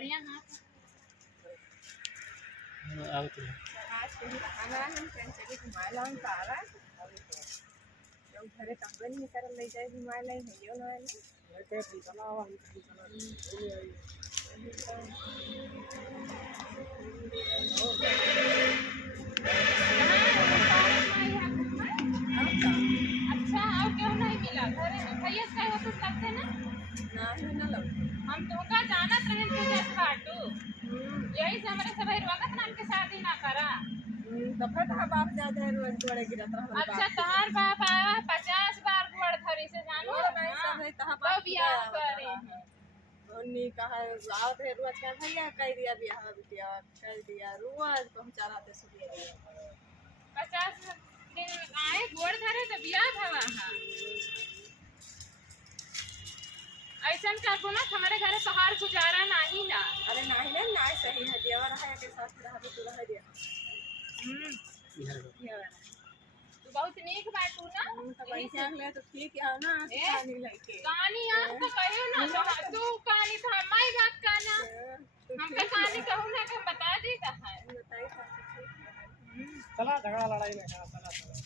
बढ़िया हाथ आओ तो आज कहीं खाना हम फ्रेंड से घुमाए लाऊं तारा और जो घरे कपड़े नहीं कर ले जाए घुमाए लाई है यो ना लेके चला आवा हम चला अच्छा और क्यों नहीं मिला घरे में भैया का ऑफिस लगते ना नहीं ना लग हम तो का जानत रहे थे जस बाटू यही से हमारे सब रोगत नाम के शादी ना करा तो फिर बाप ज्यादा रोज जोड़े गिरत रहल अच्छा तहार बाप आया 50 बार गोड़ धरी से जानो नहीं सब है तहां तो बियाह करे हैं उन्नी कहा आओ थे रोज का भैया कह दिया बियाह बिटिया कर दिया रोज पहुंचा रहते सुबह 50 दिन आए गोड़ धरे तो बियाह भवा हां ऐसा का गुना हमारे घरे पहाड़ गुजारा नहीं ना अरे नहीं ना ना सही है देवर है के साथ रह तो रह दिया तू बहुत नीक बाटू ना तो पैसा ले तो ठीक है ना कहानी लेके कहानी आप तो कहियो ना तू कहानी तो हमारी बात कहना हमके कहानी कहूं ना के बता दी है बताइए चला झगड़ा लड़ाई में चला